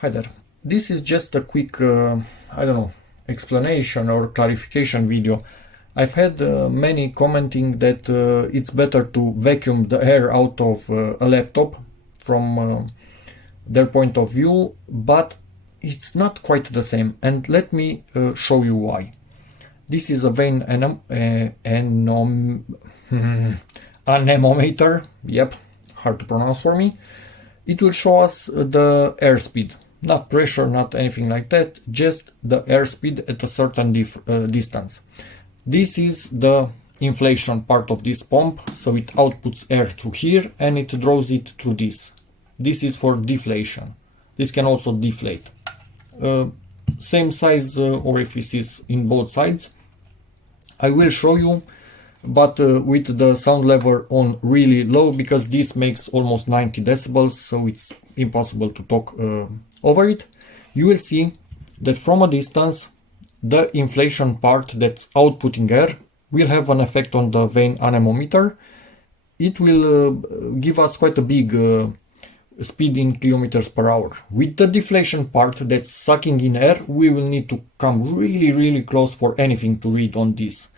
Hi there. This is just a quick, I don't know, explanation or clarification video. I've had many commenting that it's better to vacuum the air out of a laptop from their point of view, but it's not quite the same. And let me show you why. This is a vein anemometer. Yep, hard to pronounce for me. It will show us the airspeed. Not pressure, not anything like that, just the airspeed at a certain distance. This is the inflation part of this pump, so it outputs air through here and it draws it through this. This is for deflation. This can also deflate. Same size orifices in both sides. I will show you, but with the sound level on really low, because this makes almost 90 decibels, so it's impossible to talk over it. You will see that from a distance the inflation part that's outputting air will have an effect on the vein anemometer. It will give us quite a big speed in kilometers per hour. With the deflation part that's sucking in air, we will need to come really close for anything to read on this.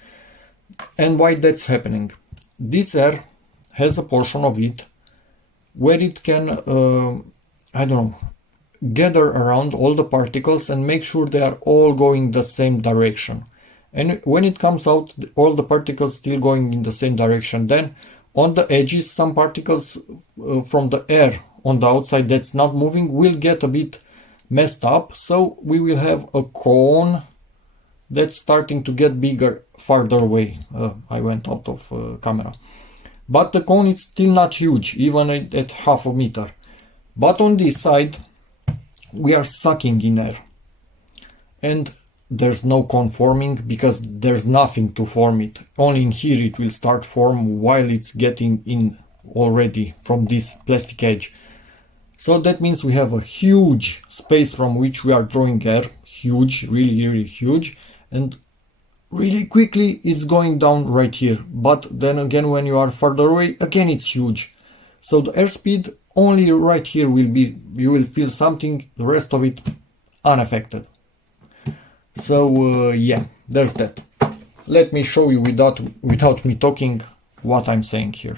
And why that's happening? This air has a portion of it where it can, I don't know, gather around all the particles and make sure they are all going the same direction. And when it comes out, all the particles still going in the same direction. Then on the edges, some particles from the air on the outside that's not moving will get a bit messed up. So we will have a cone that's starting to get bigger farther away. I went out of camera. But the cone is still not huge, even at half a meter. But on this side, we are sucking in air. And there's no cone forming because there's nothing to form it. Only in here it will start form while it's getting in already from this plastic edge. So that means we have a huge space from which we are drawing air. Huge, really huge. And really quickly it's going down right here. But then again, when you are further away, again it's huge. So the airspeed only right here will be, you will feel something, the rest of it unaffected. So yeah, there's that. Let me show you without me talking what I'm saying here.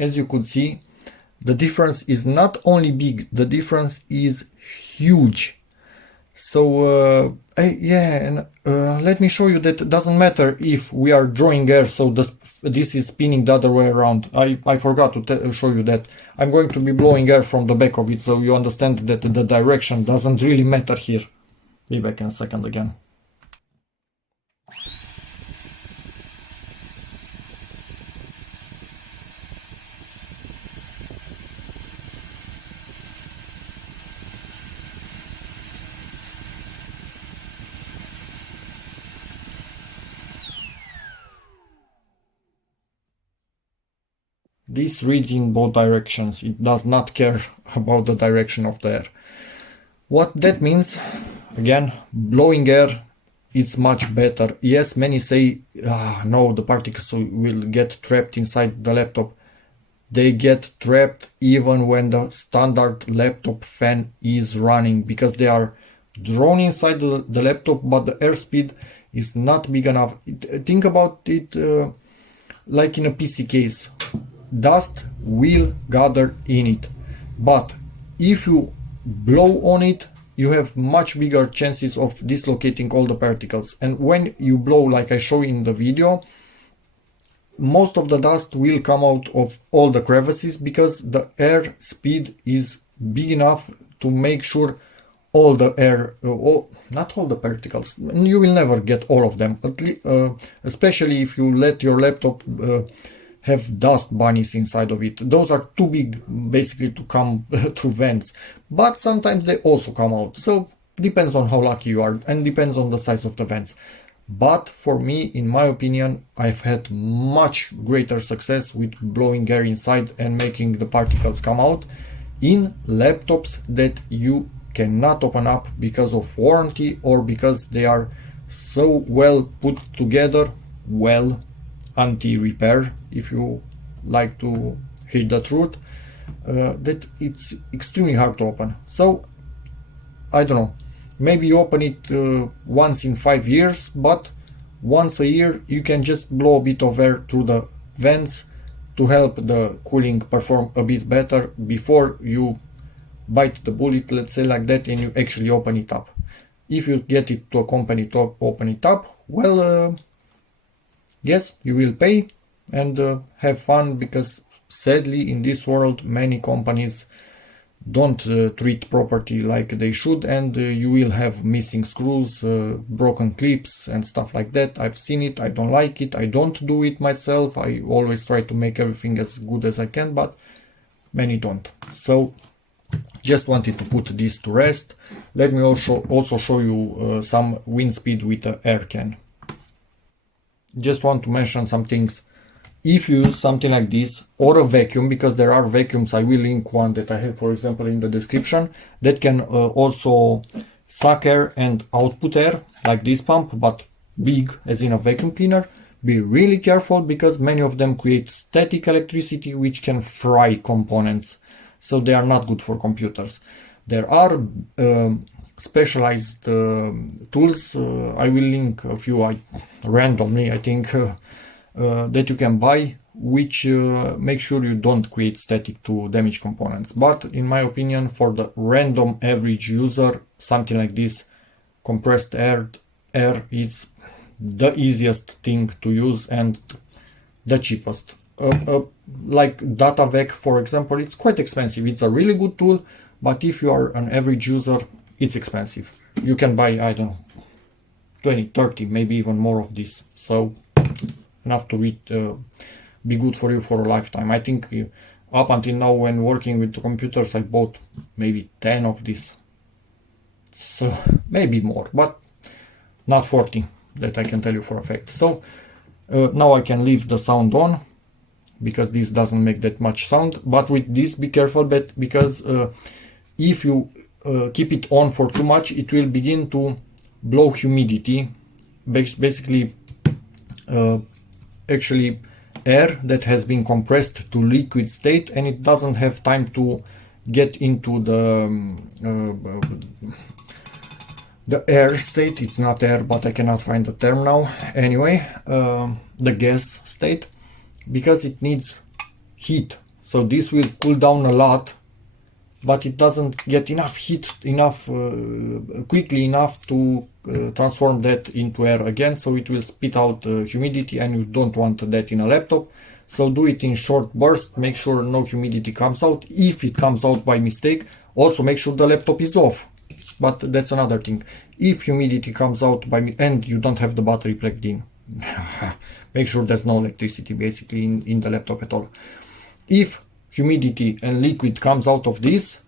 As you could see, the difference is not only big, the difference is huge. So yeah, and let me show you that it doesn't matter if we are drawing air, so this is spinning the other way around. I forgot to show you that. I'm going to be blowing air from the back of it, so you understand that the direction doesn't really matter here. Be back in a second again. This reads in both directions. It does not care about the direction of the air. What that means, again, blowing air, it's much better. Yes, many say, no, the particles will get trapped inside the laptop. they get trapped even when the standard laptop fan is running, because they are drawn inside the laptop, but the airspeed is not big enough. Think about it like in a PC case. Dust will gather in it, but if you blow on it, you have much bigger chances of dislocating all the particles. And when you blow, like I show in the video, most of the dust will come out of all the crevices, because the air speed is big enough to make sure all the air, not all the particles, you will never get all of them, especially if you let your laptop have dust bunnies inside of it. Those are too big basically to come through vents, but sometimes they also come out. So depends on how lucky you are and depends on the size of the vents. But for me, in my opinion, I've had much greater success with blowing air inside and making the particles come out in laptops that you cannot open up because of warranty or because they are so well put together, well, anti-repair, if you like to hear the truth, that it's extremely hard to open. So I don't know, maybe you open it once in 5 years, but once a year you can just blow a bit of air through the vents to help the cooling perform a bit better before you bite the bullet, let's say like that, and you actually open it up. If you get it to a company to open it up, well, yes, you will pay and have fun, because sadly in this world many companies don't treat property like they should, and you will have missing screws, broken clips and stuff like that. I've seen it, I don't like it, I don't do it myself. I always try to make everything as good as I can, but many don't. So just wanted to put this to rest. Let me also show you some wind speed with the air can. Just want to mention some things. If you use something like this or a vacuum, because there are vacuums, I will link one that I have, for example, in the description, that can also suck air and output air, like this pump, but big, as in a vacuum cleaner. Be really careful, because many of them create static electricity which can fry components, so they are not good for computers. There are specialized tools, I will link a few randomly, I think, that you can buy, which make sure you don't create static to damage components. But in my opinion, for the random average user, something like this, compressed air is the easiest thing to use and the cheapest. Like DataVac, for example, it's quite expensive. It's a really good tool, but if you are an average user, it's expensive. You can buy, I don't know, 20, 30, maybe even more of this. So enough to be good for you for a lifetime. I think up until now, when working with computers, I bought maybe 10 of this. So maybe more, but not 40, that I can tell you for a fact. So now I can leave the sound on, because this doesn't make that much sound. But with this, be careful, because if you keep it on for too much, it will begin to blow humidity, basically actually air that has been compressed to liquid state, and it doesn't have time to get into the air state. It's not air, but I cannot find the term now. Anyway, the gas state, because it needs heat. So this will cool down a lot, but it doesn't get enough heat quickly enough to transform that into air again. So it will spit out humidity, and you don't want that in a laptop. So do it in short bursts. Make sure no humidity comes out. If it comes out by mistake, also make sure the laptop is off. But that's another thing. If humidity comes out and you don't have the battery plugged in, make sure there's no electricity basically in the laptop at all. If humidity and liquid comes out of this,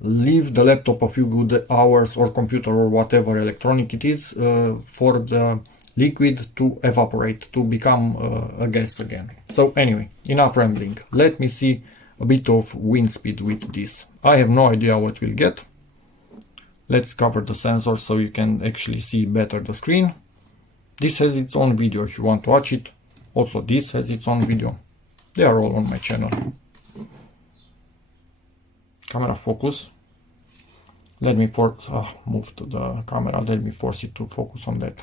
leave the laptop a few good hours, or computer or whatever electronic it is, for the liquid to evaporate, to become a gas again. So anyway, enough rambling. Let me see a bit of wind speed with this. I have no idea what we'll get. Let's cover the sensor so you can actually see better the screen. This has its own video if you want to watch it. Also this has its own video. They are all on my channel. camera focus. Let me move to the camera. Let me force it to focus on that.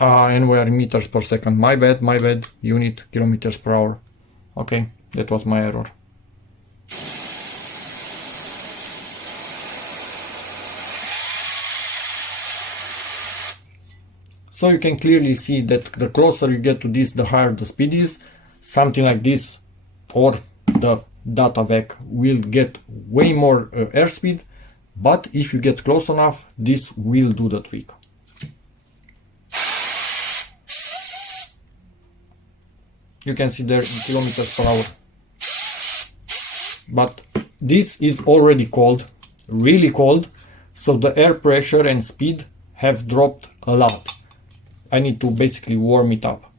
And we are in meters per second. My bad, unit kilometers per hour. Okay, that was my error. So you can clearly see that the closer you get to this, the higher the speed is. Something like this, or the DataVac, will get way more airspeed, but if you get close enough, this will do the trick. You can see there in kilometers per hour. But this is already cold, really cold, so the air pressure and speed have dropped a lot. I need to basically warm it up.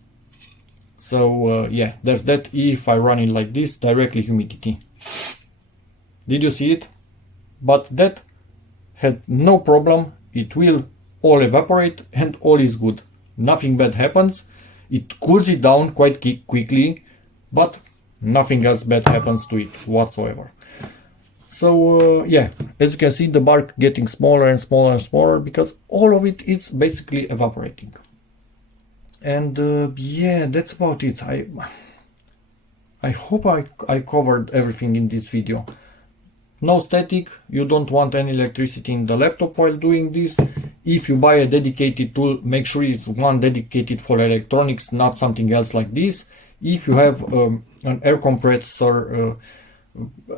So yeah, there's that. If I run it like this, directly humidity. Did you see it? But that had no problem. It will all evaporate and all is good. Nothing bad happens. It cools it down quite quickly, but nothing else bad happens to it whatsoever. So yeah, as you can see, the bark getting smaller and smaller and smaller because all of it is basically evaporating. And yeah, that's about it. I hope I covered everything in this video. No static, you don't want any electricity in the laptop while doing this. If you buy a dedicated tool, make sure it's one dedicated for electronics, not something else like this. If you have an air compressor,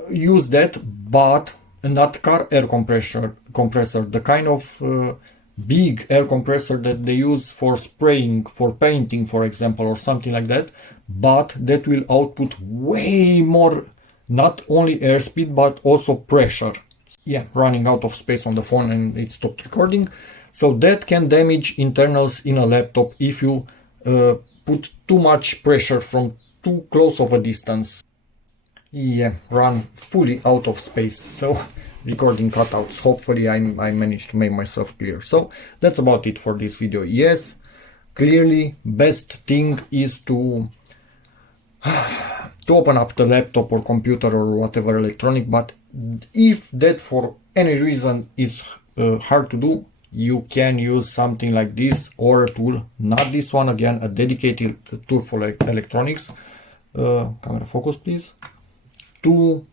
use that, but not car air compressor, the kind of big air compressor that they use for spraying, for painting, for example, or something like that, but that will output way more, not only airspeed, but also pressure. Yeah, running out of space on the phone and it stopped recording. So that can damage internals in a laptop if you put too much pressure from too close of a distance. Yeah, run fully out of space. So recording cutouts. Hopefully I managed to make myself clear. So that's about it for this video. Yes, clearly best thing is to open up the laptop or computer or whatever electronic, but if that for any reason is hard to do, you can use something like this or a tool, not this one, again a dedicated tool for electronics. Camera focus please, to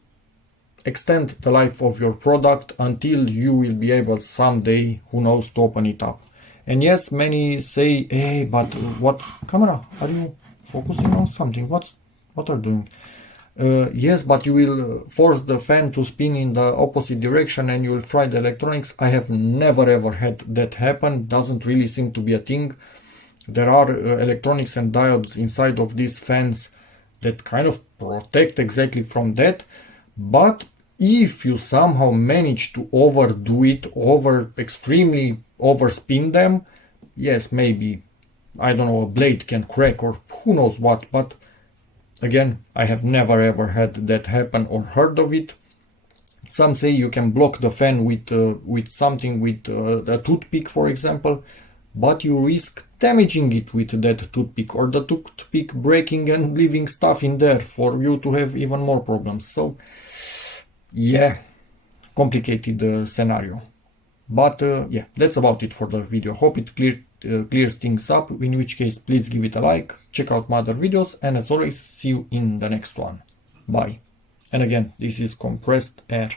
extend the life of your product until you will be able someday, who knows, to open it up. And yes, many say, hey, but what camera, are you focusing on something? What are you doing? Yes, but you will force the fan to spin in the opposite direction and you will fry the electronics. I have never ever had that happen. Doesn't really seem to be a thing. There are electronics and diodes inside of these fans that kind of protect exactly from that. But if you somehow manage to overdo it, extremely overspin them, yes, maybe, I don't know, a blade can crack or who knows what, but again, I have never ever had that happen or heard of it. Some say you can block the fan with something, with a toothpick, for example, but you risk damaging it with that toothpick, or the toothpick breaking and leaving stuff in there for you to have even more problems. So yeah, complicated scenario. But yeah, that's about it for the video. Hope it clears things up, in which case please give it a like, check out my other videos, and as always, see you in the next one. Bye. And again, this is compressed air.